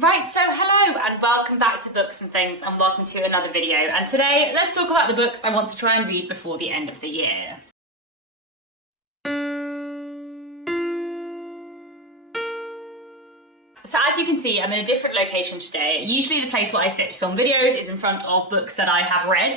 Right, so hello and welcome back to Books and Things, and welcome to another video. And today let's talk about the books I want to try and read before the end of the year. So as you can see, I'm in a different location today. Usually the place where I sit to film videos is in front of books that I have read,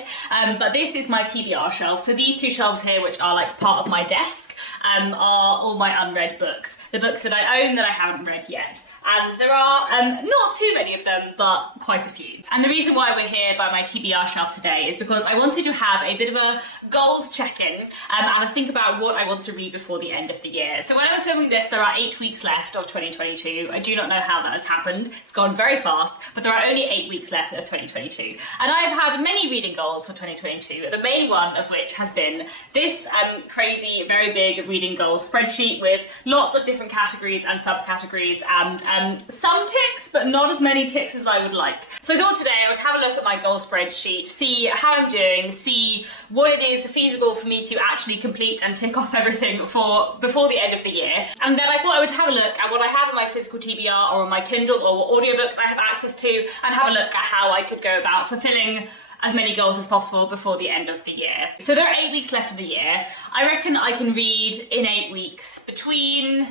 but this is my TBR shelf. So these two shelves here, which are like part of my desk, are all my unread books. The books that I own that I haven't read yet. And there are not too many of them, but quite a few. And the reason why we're here by my TBR shelf today is because I wanted to have a bit of a goals check-in and a think about what I want to read before the end of the year. So when I'm filming this, there are 8 weeks left of 2022. I do not know how that has happened. It's gone very fast, but there are only 8 weeks left of 2022. And I have had many reading goals for 2022, the main one of which has been this crazy, very big reading goal spreadsheet with lots of different categories and subcategories and some ticks, but not as many ticks as I would like. So I thought today I would have a look at my goal spreadsheet, see how I'm doing, see what it is feasible for me to actually complete and tick off everything before the end of the year. And then I thought I would have a look at what I have in my physical TBR or on my Kindle or what audiobooks I have access to, and have a look at how I could go about fulfilling as many goals as possible before the end of the year. So there are 8 weeks left of the year. I reckon I can read in 8 weeks between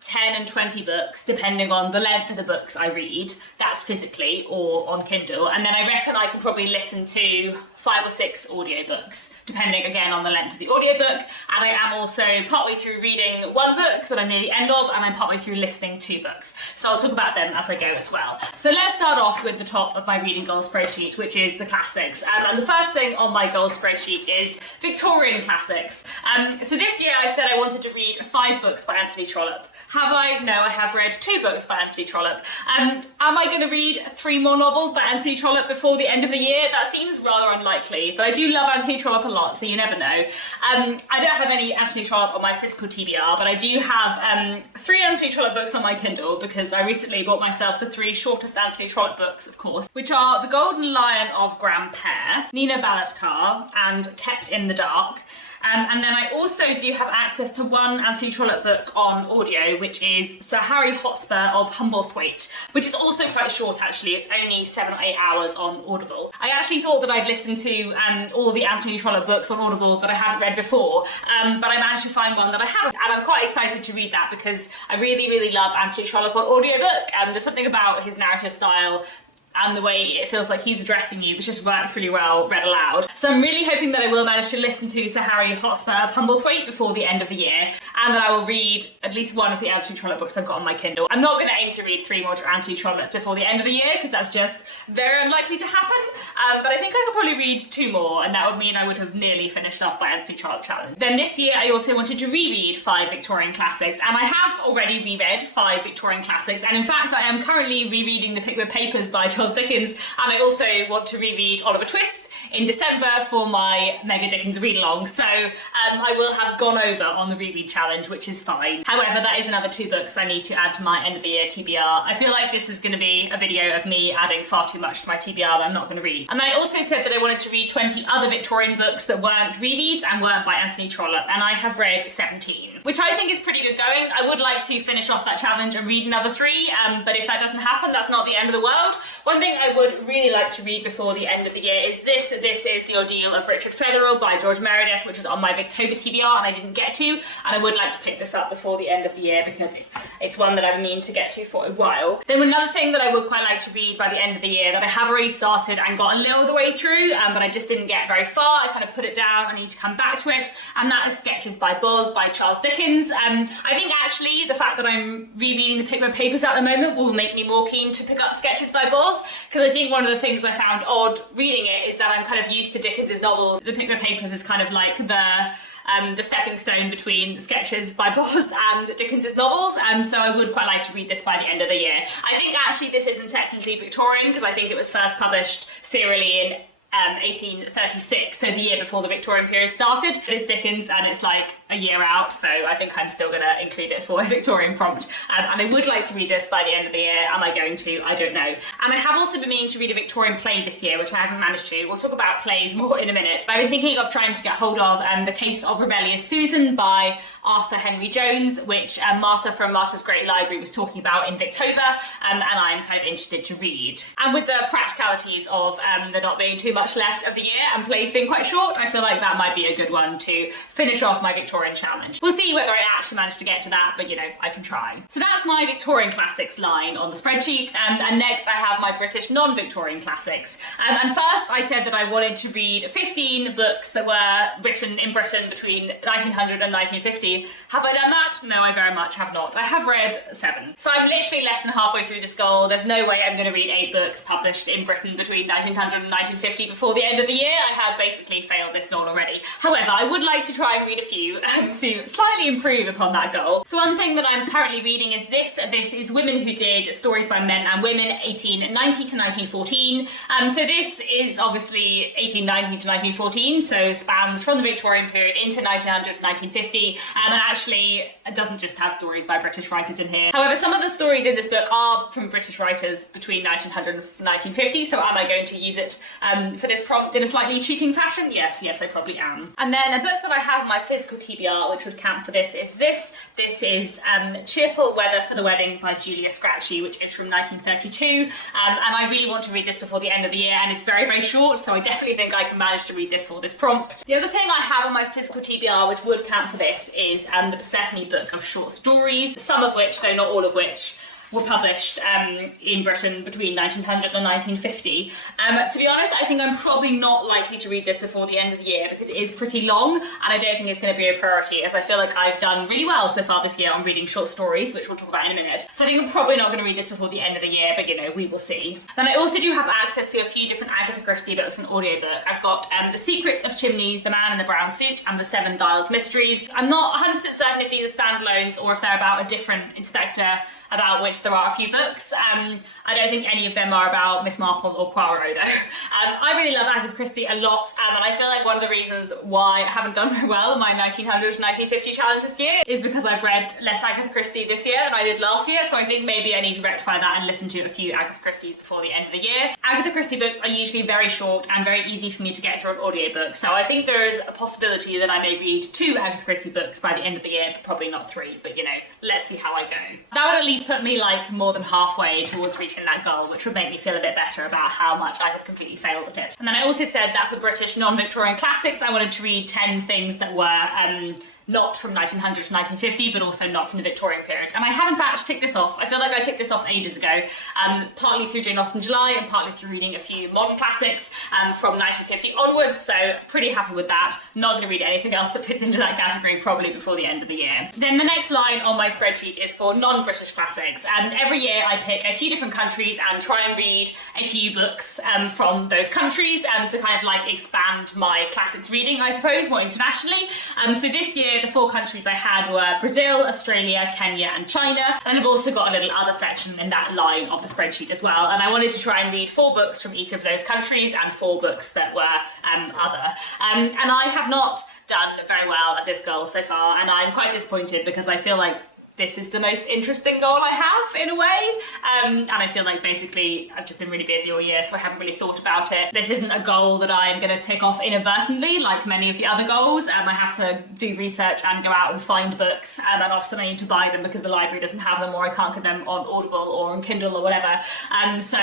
10 and 20 books, depending on the length of the books I read. That's physically or on Kindle. And then I reckon I can probably listen to 5 or 6 audiobooks, depending again on the length of the audiobook. And I am also partway through reading one book that I'm near the end of, and I'm partway through listening 2 books. So I'll talk about them as I go as well. So let's start off with the top of my reading goal spreadsheet, which is the classics. And the first thing on my goal spreadsheet is Victorian classics. So this year I said I wanted to read 5 books by Anthony Trollope. Have I? No, I have read 2 books by Anthony Trollope. Am I going to read 3 more novels by Anthony Trollope before the end of the year? That seems rather unlikely, but I do love Anthony Trollope a lot, so you never know. I don't have any Anthony Trollope on my physical TBR, but I do have 3 Anthony Trollope books on my Kindle, because I recently bought myself the 3 shortest Anthony Trollope books, of course, which are The Golden Lion of Grandpere, Nina Balatkar, and Kept in the Dark. And then I also do have access to one Anthony Trollope book on audio, which is Sir Harry Hotspur of Humblethwaite, which is also quite short actually. It's only 7 or 8 hours on Audible. I actually thought that I'd listen to all the Anthony Trollope books on Audible that I hadn't read before, but I managed to find one that I haven't, and I'm quite excited to read that because I really, really love Anthony Trollope on audiobook. There's something about his narrative style and the way it feels like he's addressing you, which just works really well read aloud. So I'm really hoping that I will manage to listen to Sir Harry Hotspur of Humblethwaite before the end of the year, and that I will read at least one of the Anthony Trollope books I've got on my Kindle. I'm not going to aim to read 3 more Anthony Trollope before the end of the year, because that's just very unlikely to happen, but I think I could probably read 2 more, and that would mean I would have nearly finished off my Anthony Trollope challenge. Then this year I also wanted to reread 5 Victorian classics, and I have already reread 5 Victorian classics, and in fact I am currently rereading The Pickwick Papers by Charles Dickens, and I also want to reread Oliver Twist in December for my Mega Dickens read-along, so I will have gone over on the reread challenge, which is fine. However, that is another 2 books I need to add to my end of the year TBR. I feel like this is going to be a video of me adding far too much to my TBR that I'm not going to read. And then I also said that I wanted to read 20 other Victorian books that weren't rereads and weren't by Anthony Trollope, and I have read 17, which I think is pretty good going. I would like to finish off that challenge and read another 3, but if that doesn't happen, that's not the end of the world. One thing I would really like to read before the end of the year is this. This is The Ordeal of Richard Feverel by George Meredith, which is on my Victober TBR and I didn't get to, and I would like to pick this up before the end of the year because it's one that I've meaning to get to for a while. Then another thing that I would quite like to read by the end of the year that I have already started and got a little of the way through, but I just didn't get very far. I kind of put it down, I need to come back to it, and that is Sketches by Boz by Charles Dickens. I think actually the fact that I'm rereading the Pickwick Papers at the moment will make me more keen to pick up Sketches by Boz, because I think one of the things I found odd reading it is that I'm kind of used to Dickens's novels. The Pickwick Papers is kind of like the stepping stone between Sketches by Boz and Dickens's novels, so I would quite like to read this by the end of the year. I think actually this isn't technically Victorian, because I think it was first published serially in 1836, so the year before the Victorian period started. It's Dickens and it's like a year out, so I think I'm still going to include it for a Victorian prompt. And I would like to read this by the end of the year. Am I going to? I don't know. And I have also been meaning to read a Victorian play this year, which I haven't managed to. We'll talk about plays more in a minute. But I've been thinking of trying to get hold of The Case of Rebellious Susan by Arthur Henry Jones, which Marta from Marta's Great Library was talking about in Victober, and I'm kind of interested to read. And with the practicalities of there not being too much left of the year and plays being quite short, I feel like that might be a good one to finish off my Victorian challenge. We'll see whether I actually manage to get to that, but you know, I can try. So that's my Victorian classics line on the spreadsheet, and next I have my British non-Victorian classics. And first I said that I wanted to read 15 books that were written in Britain between 1900 and 1950. Have I done that? No, I very much have not. I have read 7. So I'm literally less than halfway through this goal. There's no way I'm going to read 8 books published in Britain between 1900 and 1950 before the end of the year. I have basically failed this goal already. However, I would like to try and read a few to slightly improve upon that goal. So one thing that I'm currently reading is this. This is Women Who Did, Stories by Men and Women, 1890 to 1914. So this is obviously 1890 to 1914, so spans from the Victorian period into 1900 to 1950, and actually it doesn't just have stories by British writers in here. However, some of the stories in this book are from British writers between 1900 and 1950, so am I going to use it for this prompt in a slightly cheating fashion? Yes, I probably am. And then a book that I have in my physical TBR, which would count for this, is this. This is Cheerful Weather for the Wedding by Julia Scratchy, which is from 1932, and I really want to read this before the end of the year, and it's very, very short, so I definitely think I can manage to read this for this prompt. The other thing I have on my physical TBR, which would count for this, is the Persephone book of short stories, some of which, though not all of which, were published in Britain between 1900 and 1950. To be honest, I think I'm probably not likely to read this before the end of the year because it is pretty long, and I don't think it's going to be a priority, as I feel like I've done really well so far this year on reading short stories, which we'll talk about in a minute. So I think I'm probably not going to read this before the end of the year, but you know, we will see. Then I also do have access to a few different Agatha Christie books in audiobook. I've got The Secrets of Chimneys, The Man in the Brown Suit, and The Seven Dials Mysteries. I'm not 100% certain if these are standalones or if they're about a different inspector, about which there are a few books. I don't think any of them are about Miss Marple or Poirot though. I really love Agatha Christie a lot, and I feel like one of the reasons why I haven't done very well in my 1900 to 1950 challenge this year is because I've read less Agatha Christie this year than I did last year, so I think maybe I need to rectify that and listen to a few Agatha Christies before the end of the year. Agatha Christie books are usually very short and very easy for me to get through an audiobook, so I think there is a possibility that I may read 2 Agatha Christie books by the end of the year, but probably not 3, but you know, let's see how I go. That would at least put me like more than halfway towards reaching that goal, which would make me feel a bit better about how much I have completely failed at it. And then I also said that for British non-Victorian classics, I wanted to read 10 things that were not from 1900 to 1950, but also not from the Victorian period. And I have in fact ticked this off. I feel like I ticked this off ages ago, partly through Jane Austen July and partly through reading a few modern classics from 1950 onwards, so pretty happy with that. Not going to read anything else that fits into that category probably before the end of the year. Then the next line on my spreadsheet is for non-British classics. Every year I pick a few different countries and try and read a few books from those countries to kind of like expand my classics reading, I suppose, more internationally. So this year the 4 countries I had were Brazil, Australia, Kenya and China, and I've also got a little other section in that line of the spreadsheet as well, and I wanted to try and read 4 books from each of those countries and 4 books that were other. And I have not done very well at this goal so far, and I'm quite disappointed because I feel like this is the most interesting goal I have in a way, and I feel like basically I've just been really busy all year, so I haven't really thought about it. This isn't a goal that I'm going to tick off inadvertently like many of the other goals. I have to do research and go out and find books, and often I need to buy them because the library doesn't have them, or I can't get them on Audible or on Kindle or whatever, so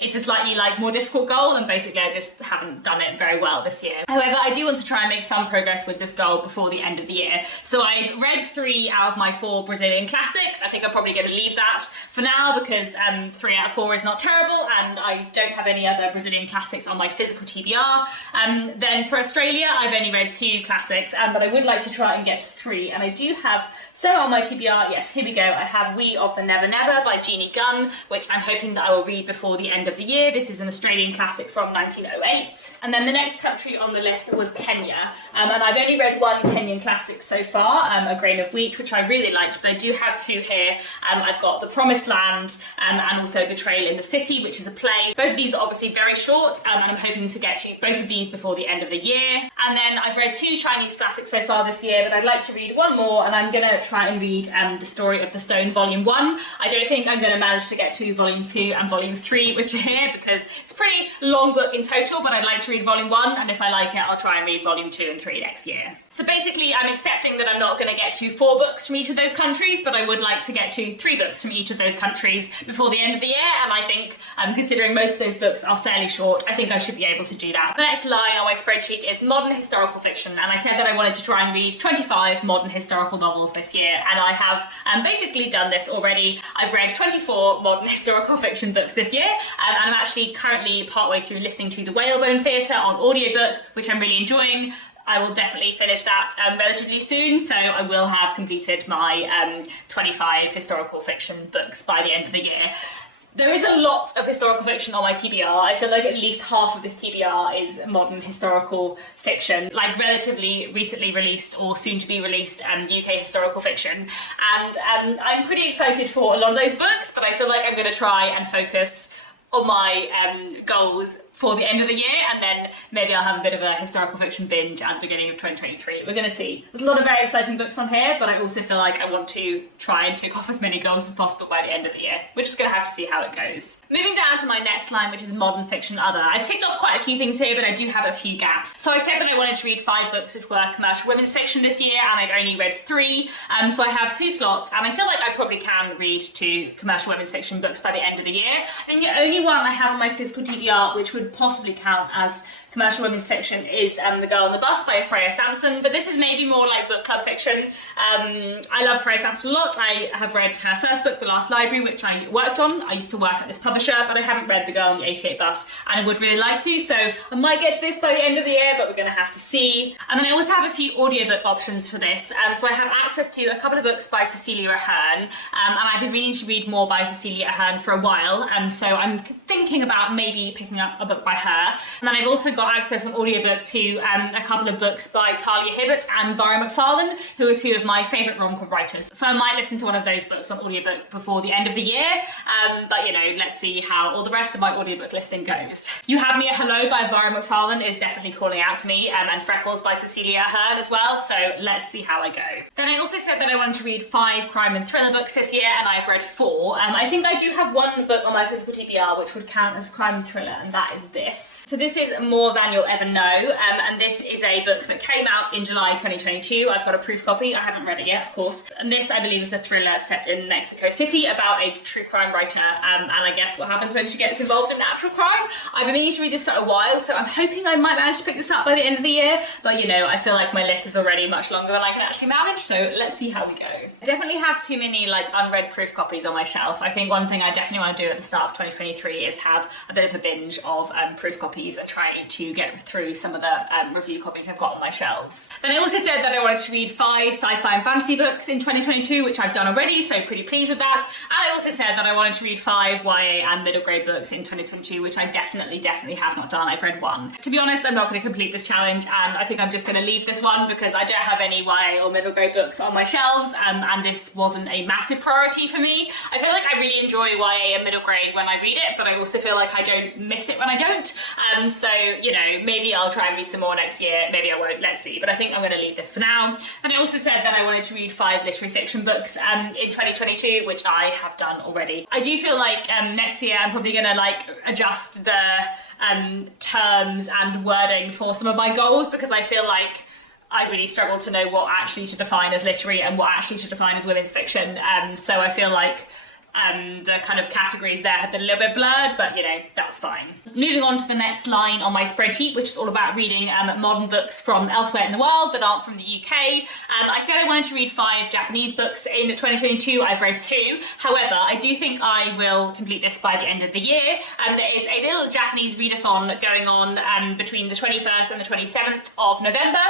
it's a slightly like more difficult goal, and basically I just haven't done it very well this year. However, I do want to try and make some progress with this goal before the end of the year. So I've read 3 out of my 4 Brazilian classics. I think I'm probably going to leave that for now because 3 out of 4 is not terrible, and I don't have any other Brazilian classics on my physical TBR. Then for Australia, I've only read 2 classics, but I would like to try and get to 3, and I do have, so on my TBR, yes, here we go, I have We of the Never Never by Jeannie Gunn, which I'm hoping that I will read before the end of the year. This is an Australian classic from 1908. And then the next country on the list was Kenya, and I've only read 1 Kenyan classic so far, A Grain of Wheat, which I really liked, but I do have two here. I've got The Promised Land and also Betrayal in the City, which is a play. Both of these are obviously very short, and I'm hoping to get you both of these before the end of the year. And then I've read two Chinese classics so far this year, but I'd like to read one more, and I'm going to try and read The Story of the Stone Volume 1. I don't think I'm going to manage to get to Volume 2 and Volume 3, which are here, because it's a pretty long book in total, but I'd like to read Volume 1, and if I like it, I'll try and read Volume 2 and 3 next year. So basically, I'm accepting that I'm not going to get to 4 books from each of those countries, but I would like to get to 3 books from each of those countries before the end of the year, and I think, considering most of those books are fairly short, I think I should be able to do that. The next line on my spreadsheet is modern historical fiction, and I said that I wanted to try and read 25 modern historical novels this year, and I have basically done this already. I've read 24 modern historical fiction books this year, and I'm actually currently partway through listening to The Whalebone Theatre on audiobook, which I'm really enjoying. I will definitely finish that relatively soon, so I will have completed my 25 historical fiction books by the end of the year. There is a lot of historical fiction on my TBR. I feel like at least half of this TBR is modern historical fiction, like relatively recently released or soon to be released UK historical fiction. And I'm pretty excited for a lot of those books, but I feel like I'm going to try and focus on my goals for the end of the year, and then maybe I'll have a bit of a historical fiction binge at the beginning of 2023. We're going to see. There's a lot of very exciting books on here, but I also feel like I want to try and tick off as many goals as possible by the end of the year. We're just going to have to see how it goes. Moving down to my next line, which is modern fiction other. I've ticked off quite a few things here, but I do have a few gaps. So I said that I wanted to read 5 books which were commercial women's fiction this year, and I'd only read 3. So I have 2 slots, and I feel like I probably can read 2 commercial women's fiction books by the end of the year. I think the only one I have on my physical TBR which would possibly count as commercial women's fiction is The Girl on the Bus by Freya Sampson, but this is maybe more like book club fiction. I love Freya Sampson a lot. I have read her first book, The Last Library, which I worked on. I used to work at this publisher, but I haven't read The Girl on the 88 Bus, and I would really like to, so I might get to this by the end of the year, but we're going to have to see. And then I also have a few audiobook options for this, so I have access to a couple of books by Cecilia Ahern, and I've been meaning to read more by Cecilia Ahern for a while, so I'm thinking about maybe picking up a book by her. And then I've also got access on audiobook to a couple of books by Talia Hibbert and Vara McFarlane, who are 2 of my favourite rom-com writers. So I might listen to one of those books on audiobook before the end of the year, but you know, let's see how all the rest of my audiobook listing goes. You Have Me at Hello by Vara McFarlane is definitely calling out to me, and Freckles by Cecilia Ahern as well, so let's see how I go. Then I also said that I wanted to read 5 crime and thriller books this year, and I've read 4. I think I do have one book on my physical TBR which would count as crime and thriller, and that is this. So this is More Than You'll Ever Know, and this is a book that came out in July 2022. I've got a proof copy. I haven't read it yet, of course. And this, I believe, is a thriller set in Mexico City about a true crime writer, and I guess what happens when she gets involved in natural crime. I've been meaning to read this for a while, so I'm hoping I might manage to pick this up by the end of the year, but you know, I feel like my list is already much longer than I can actually manage, so let's see how we go. I definitely have too many like unread proof copies on my shelf. I think one thing I definitely want to do at the start of 2023 is have a bit of a binge of proof copies and try to get through some of the review copies I've got on my shelves. Then I also said that I wanted to read 5 sci-fi and fantasy books in 2022, which I've done already, so pretty pleased with that. And I also said that I wanted to read 5 YA and middle grade books in 2022, which I definitely have not done. I've read 1. To be honest, I'm not going to complete this challenge, and I think I'm just going to leave this one because I don't have any YA or middle grade books on my shelves, and this wasn't a massive priority for me. I feel like I really enjoy YA and middle grade when I read it, but I also feel like I don't miss it when I don't. So, you know, maybe I'll try and read some more next year, maybe I won't, let's see, but I think I'm going to leave this for now. And I also said that I wanted to read 5 literary fiction books in 2022, which I have done already. I do feel like next year I'm probably going to like adjust the terms and wording for some of my goals, because I feel like I really struggle to know what actually to define as literary and what actually to define as women's fiction, so I feel like the kind of categories there have been a little bit blurred, but you know, that's fine. Moving on to the next line on my spreadsheet, which is all about reading modern books from elsewhere in the world that aren't from the UK. I said I wanted to read 5 Japanese books in 2022. I've read 2. However, I do think I will complete this by the end of the year. There is a little Japanese readathon going on between the 21st and the 27th of November,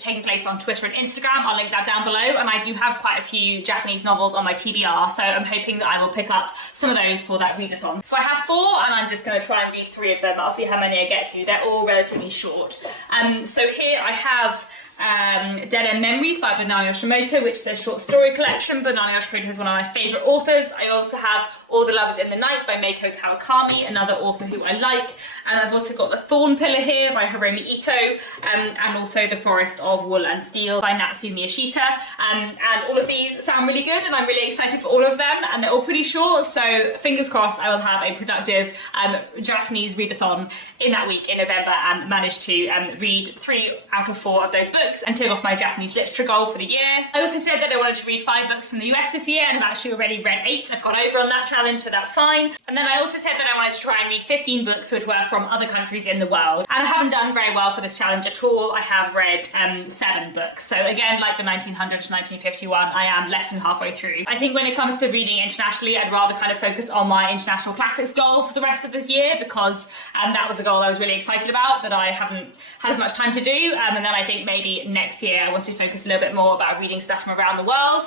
taking place on Twitter and Instagram. I'll link that down below, and I do have quite a few Japanese novels on my TBR, so I'm hoping that I will pick up some of those for that readathon. So I have 4, and I'm just going to try and read 3 of them. I'll see how many I get to. They're all relatively short. So here I have Dead End Memories by Banana Yoshimoto, which is a short story collection. Banana Yoshimoto is one of my favourite authors. I also have All the Lovers in the Night by Meiko Kawakami, another author who I like. And I've also got The Thorn Pillar here by Hiromi Ito, and also The Forest of Wool and Steel by Natsu Miyashita. And all of these sound really good, and I'm really excited for all of them, and they're all pretty short, so fingers crossed I will have a productive Japanese readathon in that week in November and manage to read 3 out of 4 of those books and tick off my Japanese literature goal for the year. I also said that I wanted to read 5 books from the US this year, and I've actually already read 8. I've gone over on that challenge, so that's fine. And then I also said that I wanted to try and read 15 books which were from other countries in the world, and I haven't done very well for this challenge at all. I have read 7 books, so again, like the 1900 to 1951, I am less than halfway through. I think when it comes to reading internationally, I'd rather kind of focus on my international classics goal for the rest of this year, because that was a goal I was really excited about that I haven't had as much time to do, and then I think maybe next year I want to focus a little bit more about reading stuff from around the world.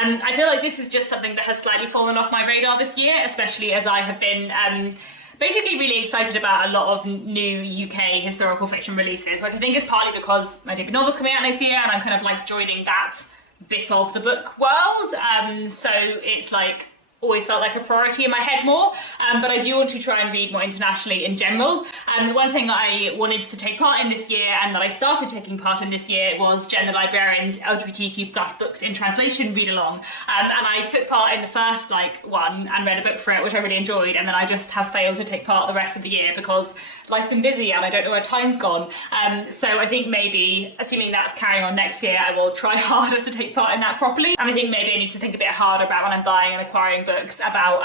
And I feel like this is just something that has slightly fallen off my radar this year, especially as I have been basically really excited about a lot of new UK historical fiction releases, which I think is partly because my debut novel's coming out next year and I'm kind of like joining that bit of the book world, so it's like always felt like a priority in my head more, but I do want to try and read more internationally in general. And one thing I wanted to take part in this year, and that I started taking part in this year, was Jen the Librarian's LGBTQ+ books in translation read along, and I took part in the first one and read a book for it, which I really enjoyed, and then I just have failed to take part the rest of the year because life's been busy and I don't know where time's gone. So I think maybe, assuming that's carrying on next year, I will try harder to take part in that properly. And I think maybe I need to think a bit harder about when I'm buying and acquiring books about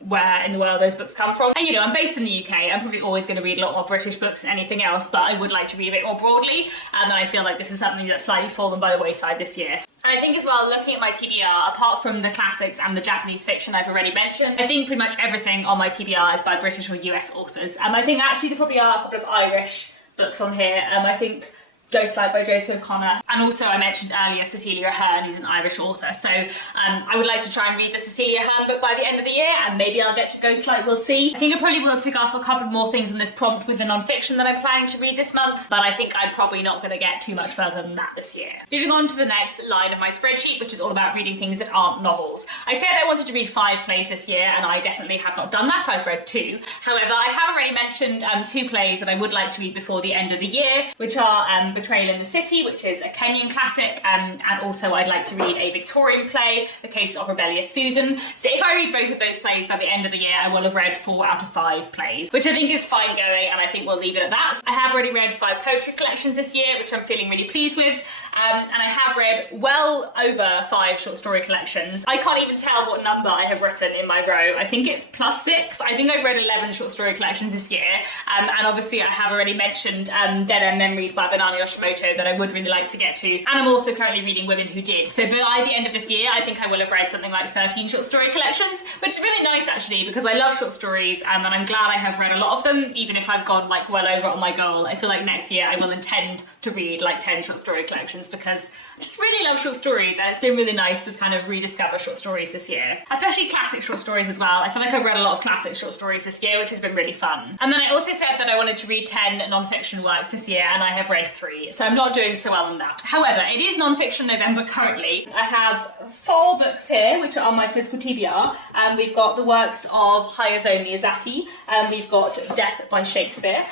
where in the world those books come from. And you know, I'm based in the UK, I'm probably always going to read a lot more British books than anything else, but I would like to read a bit more broadly, and I feel like this is something that's slightly fallen by the wayside this year. And I think as well, looking at my TBR, apart from the classics and the Japanese fiction I've already mentioned, I think pretty much everything on my TBR is by British or US authors. I think actually there probably are a couple of Irish books on here. I think Ghostlight by Josie O'Connor, and also I mentioned earlier Cecilia Ahern, who's an Irish author, so I would like to try and read the Cecilia Ahern book by the end of the year, and maybe I'll get to Ghostlight, we'll see. I think I probably will tick off a couple more things on this prompt with the non-fiction that I'm planning to read this month, but I think I'm probably not going to get too much further than that this year. Moving on to the next line of my spreadsheet, which is all about reading things that aren't novels. I said I wanted to read 5 plays this year, and I definitely have not done that. I've read 2. However, I have already mentioned 2 plays that I would like to read before the end of the year, which are Betrayal in the City, which is a Kenyan classic, and also I'd like to read a Victorian play, The Case of Rebellious Susan. So if I read both of those plays by the end of the year, I will have read 4 out of 5 plays, which I think is fine going, and I think we'll leave it at that. I have already read 5 poetry collections this year, which I'm feeling really pleased with, and I have read well over 5 short story collections. I can't even tell what number I have written in my row. I think it's +6. I think I've read 11 short story collections this year, and obviously I have already mentioned Dead End Memories by Banana Yoshimoto that I would really like to get to, and I'm also currently reading Women Who Did. So by the end of this year, I think I will have read something like 13 short story collections, which is really nice actually, because I love short stories, and I'm glad I have read a lot of them, even if I've gone well over on my goal. I feel like next year I will intend to read 10 short story collections, because I just really love short stories, and it's been really nice to kind of rediscover short stories this year, especially classic short stories as well. I feel like I've read a lot of classic short stories this year, which has been really fun. And then I also said that I wanted to read 10 non-fiction works this year, and I have read 3, so I'm not doing so well on that. However, it is non-fiction November currently. I have 4 books here, which are on my physical TBR. We've got the works of Hayao Miyazaki, we've got Death by Shakespeare,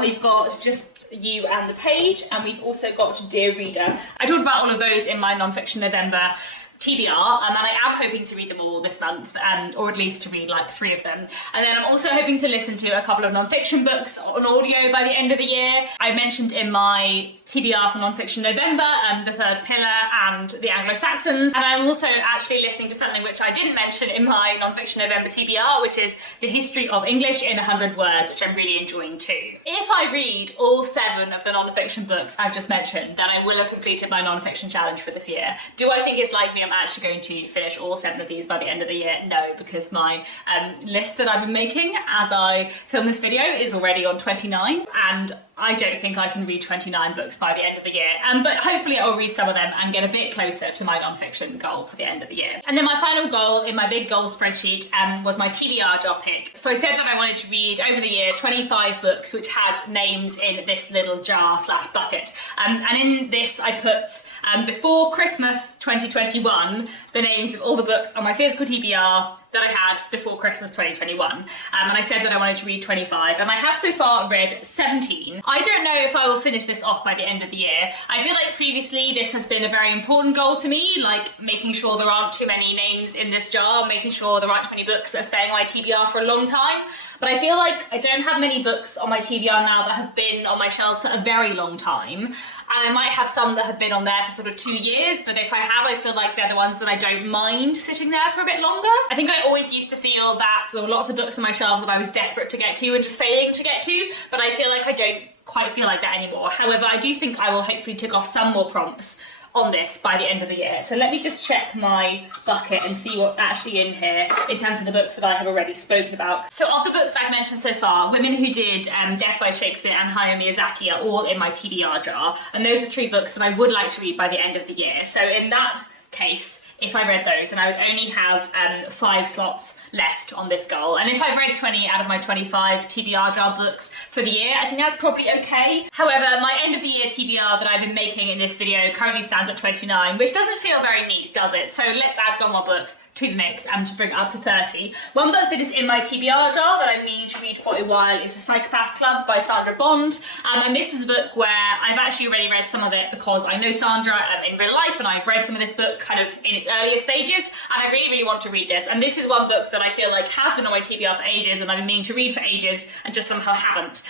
we've got Just You and the Page, and we've also got Dear Reader. I talked about all of those in my non-fiction November TBR, and I am hoping to read them all this month, or at least to read 3 of them. And then I'm also hoping to listen to a couple of non-fiction books on audio by the end of the year. I mentioned in my TBR for non-fiction November The Third Pillar and The Anglo-Saxons, and I'm also actually listening to something which I didn't mention in my non-fiction November TBR, which is The History of English in 100 Words, which I'm really enjoying too. If I read all 7 of the non-fiction books I've just mentioned, then I will have completed my non-fiction challenge for this year. Do I think it's likely I'm actually going to finish all 7 of these by the end of the year? No, because my list that I've been making as I film this video is already on 29, and I don't think I can read 29 books by the end of the year, but hopefully I'll read some of them and get a bit closer to my non-fiction goal for the end of the year. And then my final goal in my big goal spreadsheet was my TBR jar pick. So I said that I wanted to read over the year 25 books which had names in this little jar / bucket. And in this I put before Christmas 2021 the names of all the books on my physical TBR that I had before Christmas 2021. And I said that I wanted to read 25, and I have so far read 17. I don't know if I will finish this off by the end of the year. I feel like previously this has been a very important goal to me, like making sure there aren't too many names in this jar, making sure there aren't too many books that are staying on my TBR for a long time. But I feel like I don't have many books on my TBR now that have been on my shelves for a very long time. And I might have some that have been on there for sort of 2 years, but if I have, I feel like they're the ones that I don't mind sitting there for a bit longer. I think I always used to feel that there were lots of books on my shelves that I was desperate to get to and just failing to get to, but I feel like I don't quite feel like that anymore. However, I do think I will hopefully tick off some more prompts on this by the end of the year. So let me just check my bucket and see what's actually in here in terms of the books that I have already spoken about. So of the books I've mentioned so far, Women Who Did, Death by Shakespeare and Hayao Miyazaki are all in my TBR jar, and those are 3 books that I would like to read by the end of the year. So in that case, if I read those, and I would only have 5 slots left on this goal. And if I've read 20 out of my 25 TBR jar books for the year, I think that's probably okay. However, my end of the year TBR that I've been making in this video currently stands at 29, which doesn't feel very neat, does it? So let's add one more book to the mix and to bring it up to 30. One book that is in my TBR jar that I'm meaning to read for a while is The Psychopath Club by Sandra Bond. And this is a book where I've actually already read some of it because I know Sandra in real life, and I've read some of this book kind of in its earlier stages, and I really, really want to read this. And this is one book that I feel like has been on my TBR for ages, and I've been meaning to read for ages and just somehow haven't.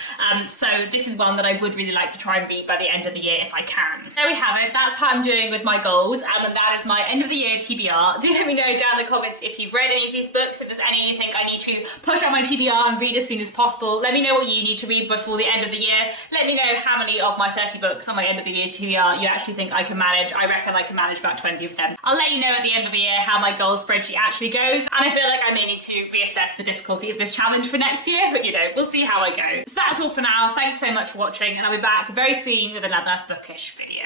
So this is one that I would really like to try and read by the end of the year if I can. There we have it. That's how I'm doing with my goals, and that is my end of the year TBR. Do let me know down in the comments if you've read any of these books, if there's any you think I need to push on my TBR and read as soon as possible. Let me know what you need to read before the end of the year. Let me know how many of my 30 books on my end of the year TBR you actually think I can manage. I reckon I can manage about 20 of them. I'll let you know at the end of the year how my goal spreadsheet actually goes, and I feel like I may need to reassess the difficulty of this challenge for next year, but you know, we'll see how I go. So that's all for now. Thanks so much for watching, and I'll be back very soon with another bookish video.